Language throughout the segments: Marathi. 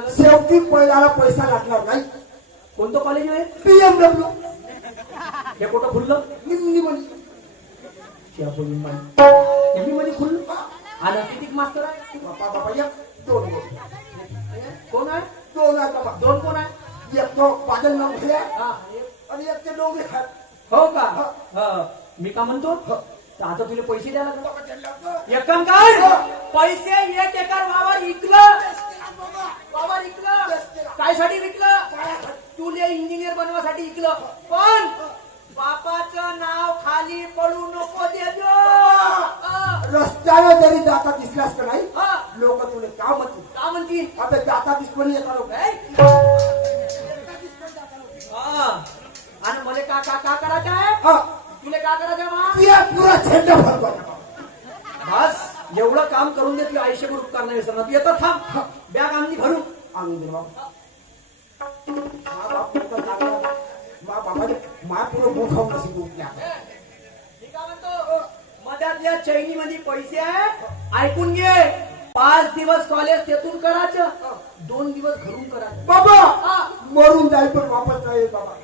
लागत शेवटी पहिल्याला पैसा लागणार नाही. कोणतं कॉलेज आहे? बीएमडब्ल्यू हे कुठं खुललं? निम्नी म्हणजे मध्ये खुललं? आणि किती मास्तर आहे? दोन कोण आहे? दोन आहे बाबा. दोन कोण आहे? एक तो बादल नवघरे आहे. हा, एक- आणि एक ते डोंगरे आहे हो का? हा. मी का म्हणतो? आता तुला पैसे द्यायला लागले. एक काम कर. पैसे एक एकर वावर विकलं बाबा, विकलं काय साठी विकलं? तुले इंजिनियर बनवासाठी विकलं पण बापाचं नाव खाली पडू नको देजो. रस्त्यावर जरी जाता दिसलास का नाही हा. लोक तुला का म्हणतील? का म्हणतील? आता जाता दिसपणी येता लोक? हा. आणि मला का का का करायचं आहे? हा. तुला का करायचं आहे पुरा झेंडा फडकवा. बस. एवढं काम करून दे तुला आयुष्यभर उपकार नाही विसरणार तू येतात थांब. बॅग आमची भरून. आणून दे बाबा. मा खाऊन कशी मध्यातल्या चैनी मध्ये पैसे आहे ऐकून घे. पाच दिवस कॉलेज तेथून करायचं. दोन दिवस घरून करायचं. बाबा. मरून जाईल पण वापस नाही येत बाबा.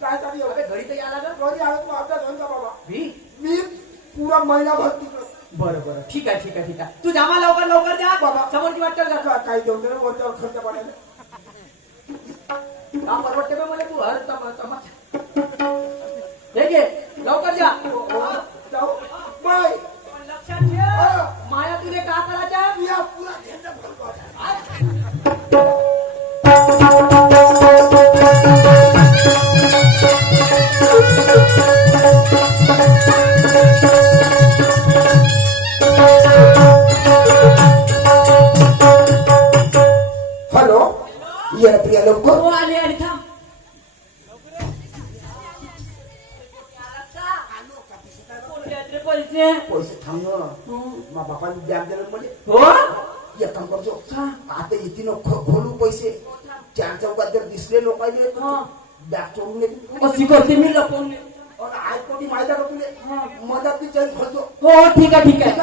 काय अबे, घरी तर यायला कधी आलो तू बाबा. मी? मी पुरा महिनाभर बरं बरं. ठीक आहे ठीक आहे ठीक आहे. तू जामा लवकर लवकर द्या बाबा. समोरची वाटतं का का- काही देऊन दे ना वरच्यावर खर्च पडायला का परवडते का मला तू? हर तमा- तमाशा हे घे लवकर द्या जाऊ. बाय. पण लक्षात ठेव. माया तुले का करायच्या? या पुरा हॅलो हो आले आणि थांब. पैसे? पैसे थांब. मा बापाने बॅग दिलं म्हणजे? हो? एक काम करतो. आता येते ना खो- खोलू पैसे. चार चौकात जर दिसले लोकांनी हा. बॅग चोरून येते करते मी लपवून. आज कोणी माहिती का तुले? मदत चैन खोलतो हो ठीक आहे ठीक आहे.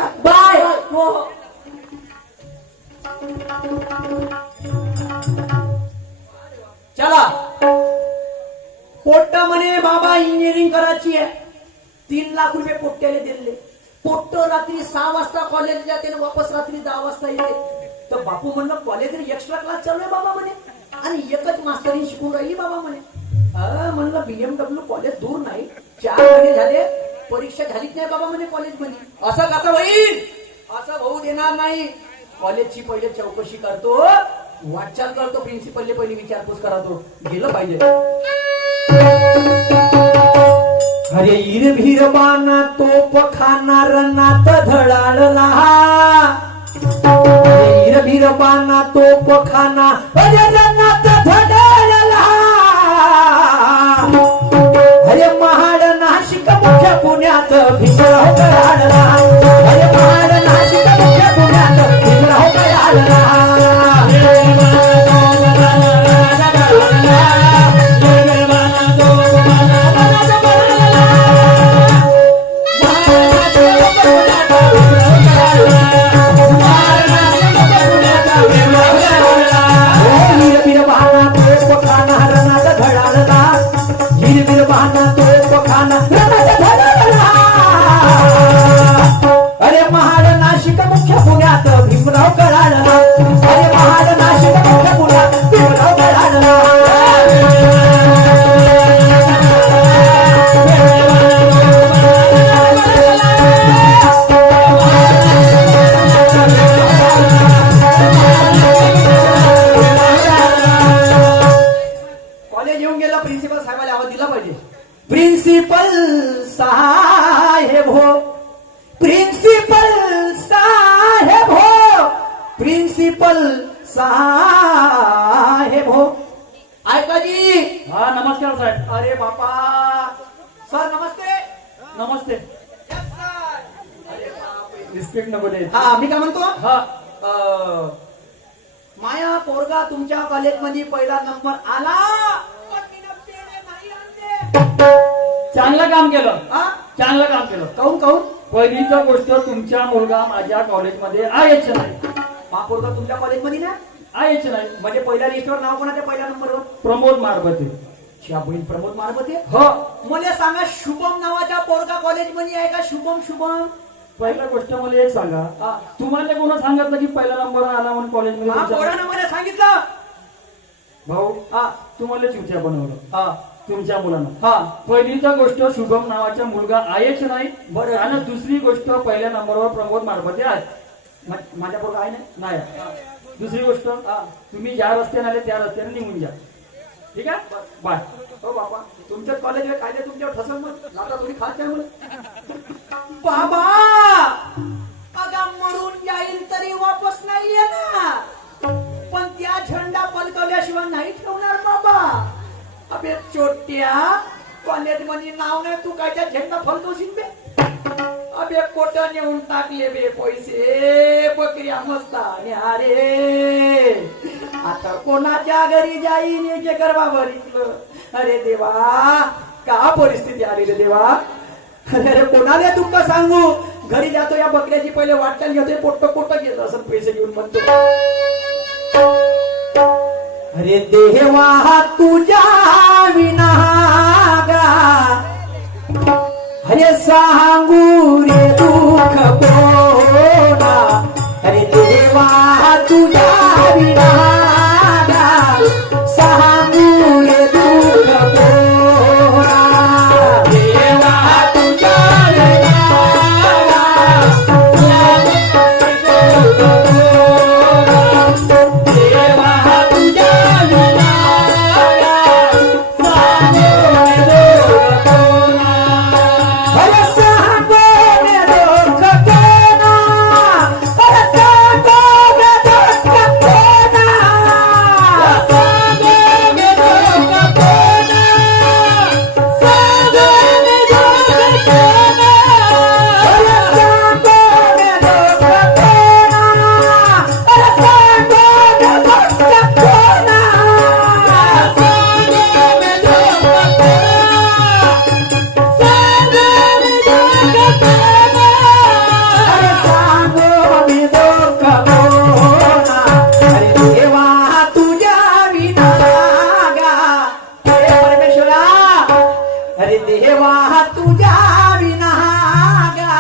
इंजिनिअरिंग करायची आहे. तीन लाख रुपये पोट्ट्याने दिले. पोट्ट रात्री सहा वाजता कॉलेज जाते आणि वापस रात्री दहा वाजता येते. तर बापू म्हणलं कॉलेज एक्स्ट्रा क्लास चालू आहे बाबा म्हणे. आणि एकच मास्तरी शिकून राहिली बाबा म्हणे. म्हणलं बीएमडब्ल्यू कॉलेज दूर नाही. चार महिने झाले परीक्षा झालीच नाही बाबा म्हणे कॉलेजमध्ये असं कसं होईल? असं होऊ देणार नाही. कॉलेजची पहिले चौकशी करतो. वाटचाल करतो प्रिन्सिपलने पहिले विचारपूस करतो गेलं पाहिजे. अरे इरभीर बाना तोप खाणार नात धडाळला. अरे इर बाना तोप खाना अरे नात धडाळला. अरे महाड नाशिक मोठ्या पुण्यात भीमराव प्रिन्सिपल साहेब हो. ऐका जी हा नमस्कार साहेब. अरे बापा. सर नमस्ते. नमस्ते. रिस्पेक्ट नको द्यायची हा मी काय म्हणतो? हा. अं, माया पोरगा तुमच्या कॉलेजमध्ये पहिला नंबर आला. पण मीनं पेढे नाही आणले. चांगलं काम केलं. हा? चांगलं काम केलं. काहून काहून? पहिली तर गोष्ट तुमच्या मुलगा माझ्या कॉलेजमध्ये आहेच नाही हा पोरगा तुमच्या कॉलेजमध्ये ना? आहेच नाही म्हणजे पहिल्या लिस्टवर नाव कोणाच्या पहिल्या नंबरवर प्रमोद मारबते. च्या बहीण प्रमोद मारबते? हो. मला सांगा शुभम नावाच्या पोरगा कॉलेजमध्ये आहे का? शुभम शुभम. पहिला गोष्ट मला एक सांगा. हा. तुम्हाला कोणा सांगितलं की पहिला नंबर आला म्हणून कॉलेजमध्ये हा मला सांगितलं. भाऊ हा. तुम्हाला चुत्या बनवलं. हा. तुमच्या मुलांना. हा. पहिली तर गोष्ट शुभम नावाचा मुलगा आहेच नाही. बरं. आणि दुसरी गोष्ट पहिल्या नंबरवर प्रमोद मारबते आहे. माझ्या पोरगा आहे ना? नाही. दुसरी गोष्ट. तुम्ही ज्या रस्त्याने आले त्या रस्त्याने निघून जा. ठीक आहे? बाय. हो बाबा. तुमच्या कॉलेज कायदे तुमच्यावर ठसल मग आता तुम्ही खात काय म्हणून. बाबा! अगा मरून जाईल तरी वापस नाही येणार. पण त्या झेंडा पलकवल्याशिवाय नाही ठेवणार बाबा. अबे चोट्या कॉलेजमध्ये नाव नाही तू काय त्या झेंडा फलकवशील बे. अबे कोट नेऊन टाकले बे पैसे. बकऱ्या मस्त अरे आता कोणाच्या घरी जाईन जे गरबा भरितलं अरे देवा का परिस्थिती आली रे देवा? अरे कोणाला तुमका सांगू? घरी जातो या बकऱ्याची पहिले वाटण घेतोय पोट्ट पोट्ट घेतो असं पैसे घेऊन म्हणतो. अरे देवा तुझ्या विना अरे सांगू अरे देवा तुझ्या विनागा.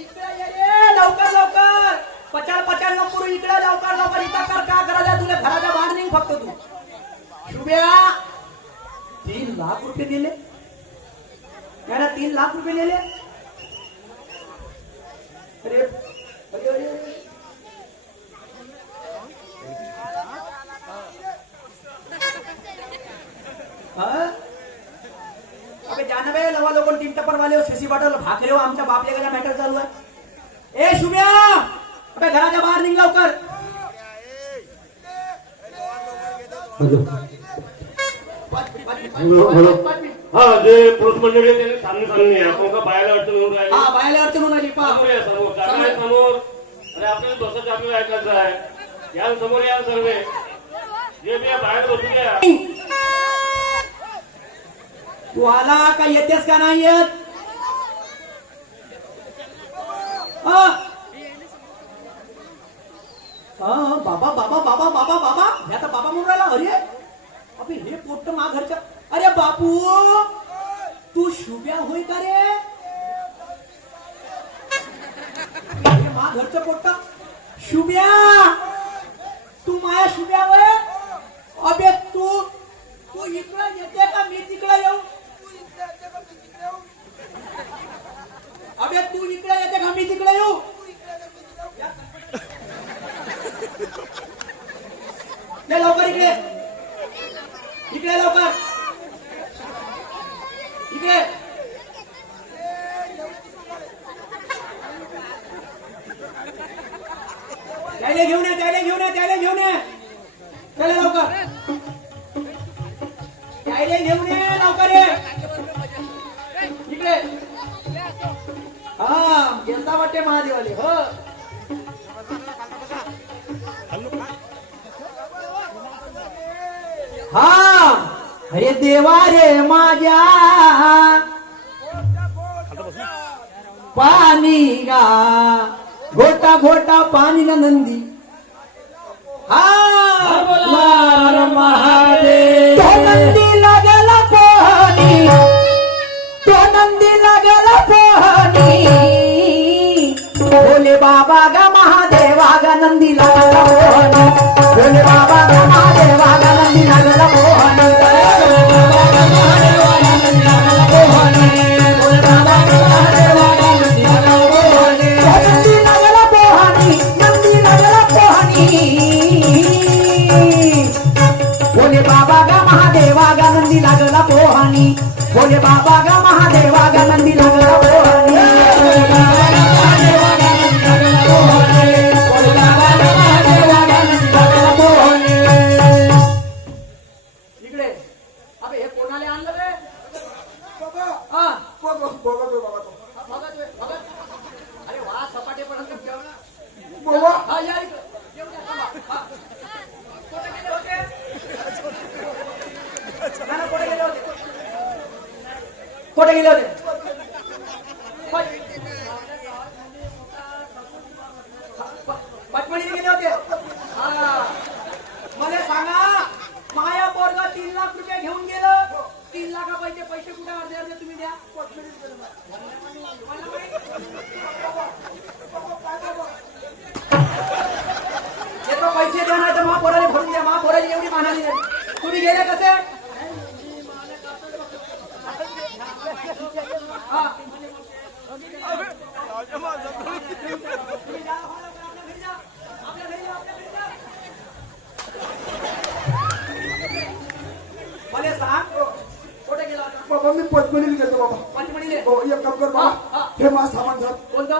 इकडे लवकर लवकर. पचार पचार नको इकडे लवकर लवकर. इथं कर का करायला? तुला घराच्या बाहेर नाही फक्त तू. शुभ्या तीन लाख रुपये दिले. याला तीन लाख रुपये दिले अरे अरे अरे बे लवा लोगों तीन टप्पर वाले सीसी बॉटल भाग रहे हो आमच्या बाप लेका मॅटर चालू आहे ए शुभ्या! अबे घराच्या बाहेर निघ लवकर हॅलो, हॅलो. हा जे पुरुष मंडळी आहे त्यांनी सामने सामने या आपण का बाहेर अडचण येऊन राहिली? हा बायला अडचण होऊन आली पा समोर या समोर. जागा आहे समोर. आणि आपल्याला बसत आपल्याला ऐकायचं आहे. या समोर या सर्व. जे बी बाहेर बसू द्या तू आला का येतेस का नाही येत? हा. बाबा बाबा बाबा बाबा बाबा. हे आता बाबा म्हणून राहिला अरे अबे हे पोट्ट मा घरच्या अरे बापू तू शुभ्या होय का रे? मा घरचं पोट्ट. शुभ्या! तू माया शुभ्या वय अबे तू तू इकडं येते का? मी तिकडे अबे तू इकडे येते का मी तिकडे येऊ. ये लवकर इकडे इकडे लवकर. इकडे त्याला घेऊन ये त्याला घेऊन ये त्याला घेऊन ये. गेलता महादेवाले हो. हा अरे देवा रे माझ्या. पाणी गा घोटा घोटा पाणी ना नंदी. हा महादेव. तो नंदी लागला पाणी. तो नंदी बोले बाबा गा महादेवा तुम्ही गेले कसे हा. तुम्ही जा, हो, लवकर आपल्या घरी जा. आपल्या घरी जा, आपल्या घरी जा. मला सांग कुठे गेला होता बाबा मी पद्मनीला गेलो बाबा पंचमणीले हो एक काम कर हा, हा. बाबा हे माझं सामान धर कोणतं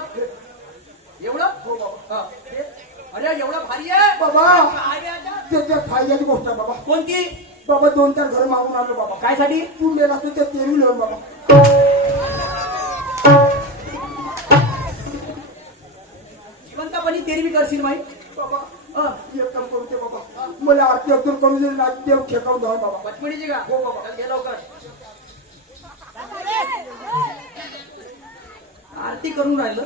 एवढं हो बाबा हा. हे? अरे एवढं भारी आहे बाबा काय आहे याच्यात? ते ते फायद्याची गोष्ट आहे बाबा दोन चार घर मागून आलो बाबा. काय साठी तू मेला तू ते तेरी बाबा. जिवंतपणी तेरवी करशील माई. बाबा हा. एक काम करू ते बाबा. मला आरती अब्दुल करून दे ना देव खेकावून जाऊ बाबा. पचमणीची का हो बाबा. चल, घे लवकर. आरती करून राहिलं.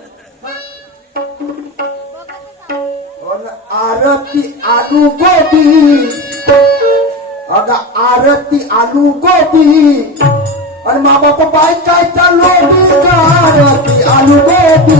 आरती आलू गोबी अगं आरती आलू गोबी आणि मा बापा बाय काय चालू बी ग आरती आलू गोबी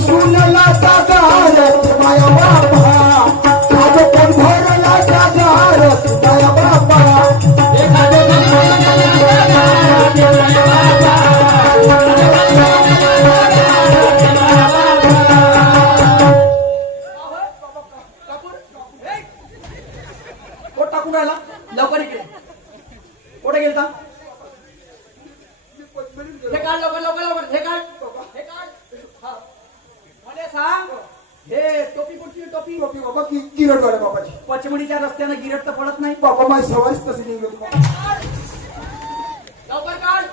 खाजो माझी सवारीच तशी निघत बाबा. लवकर काढ.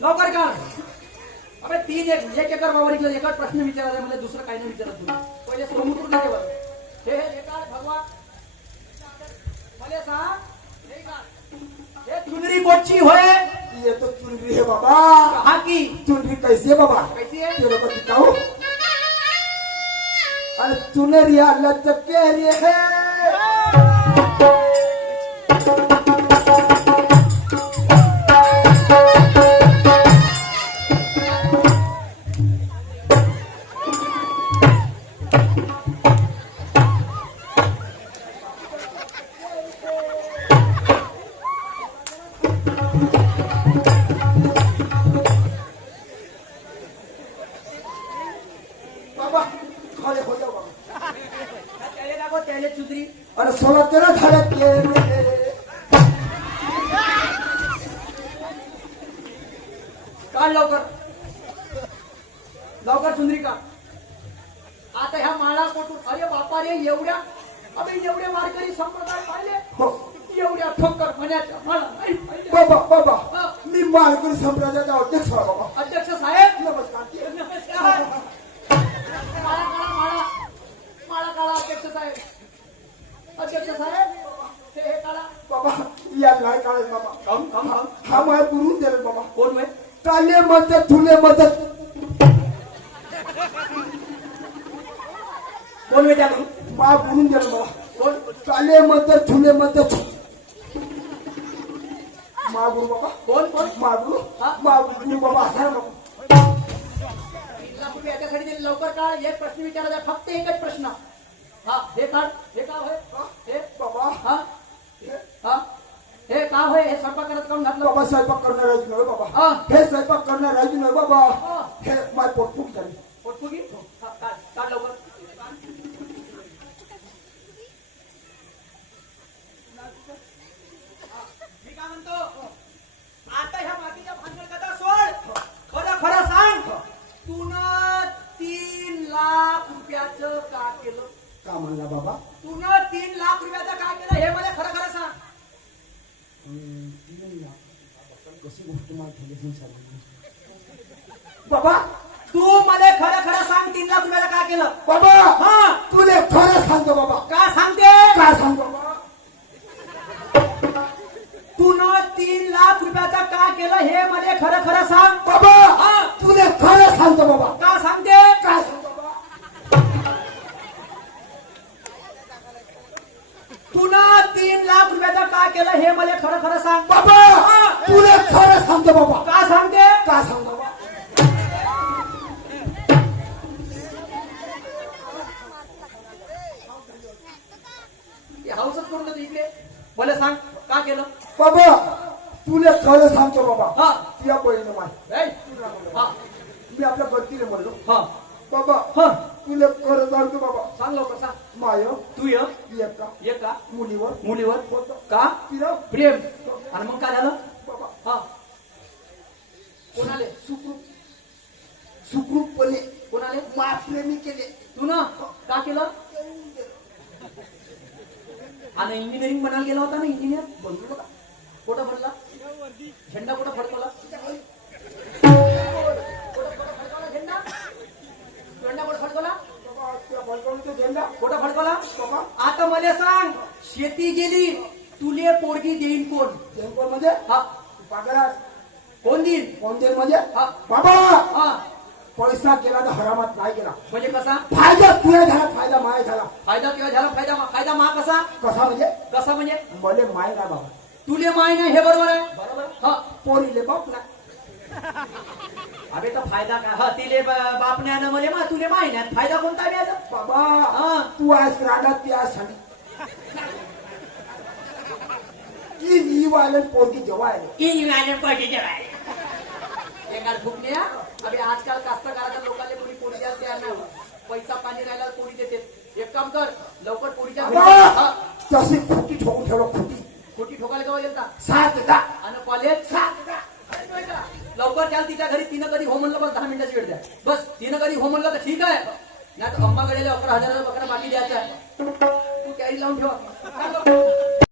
लवकर काढ. अबे तीन एक एक एकर वावर एकच प्रश्न विचारायचा मला दुसरं काही नाही विचारत तुम्ही पहिले सोमूत्र नाही बरं. हे हे भगवान. मला सांग. हे काढ. हे चुनरी कोटची होय. ये तो चुनरी है बाबा. हा की. चुनरी कैसी है बाबा? कैसी है? तेरे को दिखाओ अरे चुनरिया लचके रे ठोकर नाही पाहिल्या. बाबा बाबा. मी मालकरी संप्रदायाचा अध्यक्ष आहे बाबा. अध्यक्ष साहेब. नमस्कार. नमस्कार. माळा काढा माळा माळा काढा अध्यक्ष साहेब. अध्यक्ष साहेब हे हे बाबा या नाही काढत बाबा? काम काम काम. हा माझ्या गुरु दिले बाबा. कोण काले मदत तुले मदत. कोण वय त्या करू मा गुरु दिले बाबा. कोण? काले मदत तुले मदत. मा गुरु बाबा. कोण कोण? मा गुरु हा? मा गुरु मी बाबा असा रुपये याच्यासाठी दिले. लवकर काढ. एक प्रश्न विचारायचा आहे, फक्त एकच प्रश्न. हा हे काढ. हे का होय? हा? हे? बाबा. हा? हा? हे का होय? हे स्वयंपाक करत काढून घातलं? बाबा स्वयंपाक करणार राहिली नाही बाबा. हा. हे स्वयंपाक करणार राहिली नाही बाबा. हा. हे माय पोटफूट झाली. पोटफुगी? हा, काढ. काढ लवकर हा, मी काय म्हणतो आता ह्या मातीच्या भांडण कथा सोड खरं खरं सांग तू तीन लाख रुपयाचं का केलं? का म्हणला बाबा? तू तीन लाख रुपयाचं काय केलं? हे मला खरं खरं सांग. तीन लाख. कशी गोष्ट मला. बाबा! तू मला खरं खरं सांग तीन लाख रुपयाचं काय केलं? बाबा! हा. तुले खरं सांगतो बाबा. का सांगते? काय सांगतो बाबा? तू तीन लाख रुपयाचं का केलं हे मला खरं खरं सांग. बाबा! हा. तुले खरं सांगतो बाबा. तीन लाख रुपयाचं का केलं हे मला खरं खरं सांग. बाबा. तुले खरं सांगतो बाबा. का सांगते? काय सांगतो बाबा? हाऊसच करून इकडे मला सांग का केलं? बाबा तुले खरं सांगतो बाबा. हा. तुझ्या बहिणी ए? हा. मी आपल्या गतीने म्हणलो. हा. बाबा हा. तुले खरं सांगतो बाबा. सांग लवकर सांग. माय तू ये. एका ये का? मुलीवर मुलीवर. का? तिला प्रेम. आणि मग काय झालं? हा. कोणाले? सुखरूप. सुखरूपपणे कोणाले? माप्रेमी केले. तू ना? का केलं? आणि इंजिनिअरिंग बनायला गेला होता ना इंजिनियर बनलो का कुठं भरला झेंडा कुठं फडकवला? कुठं फडकवला? आता मला सांग शेती गेली तुले पोरगी देईन कोण? जयपूरमध्ये हा. पागलास कोण देईन? कोणतेमध्ये हा. बाबा! हा. पैसा केला तर हरामात नाही केला म्हणजे कसा? फायदा तुला झाला फायदा माय झाला. फायदा किंवा झाला फायदा मा- फायदा मा कसा? कसा म्हणजे? कसा म्हणजे? मले माय ना बाबा. तुले माय नाही हे बरोबर आहे. बरोबर? हा. पोरीले बाप ना अबे तर फायदा काय? हा तिले ब- बापण्यानं मले मा तुले माहिन्यात फायदा कोणता बी आता बाबा हा. तू आज रागात ती आज साडी ई ई वाले पोरगी जेव्हा आहे एका फुकण्या अबे आजकाल कास्तकाराच्या लोकांना कोणी तयार नाही होत. पैसा पाणी राहिला पोरी देते? एक काम कर लवकर हा, तशी खोटी ठोकून ठेवलं खोटी. खोटी ठोकायला केव्हा गेलता? सात दा. आणि कॉलेज लवकर त्याला तिच्या घरी तिनं कधी हो म्हणलं बस दहा मिनिटाची वेळ द्या. बस तिनं कधी हो म्हणलं तर ठीक आहे. नाही तर अम्माकडे अकरा हजार बकरा बाकी द्यायचा. आहे तू कॅरी लावून ठेवा.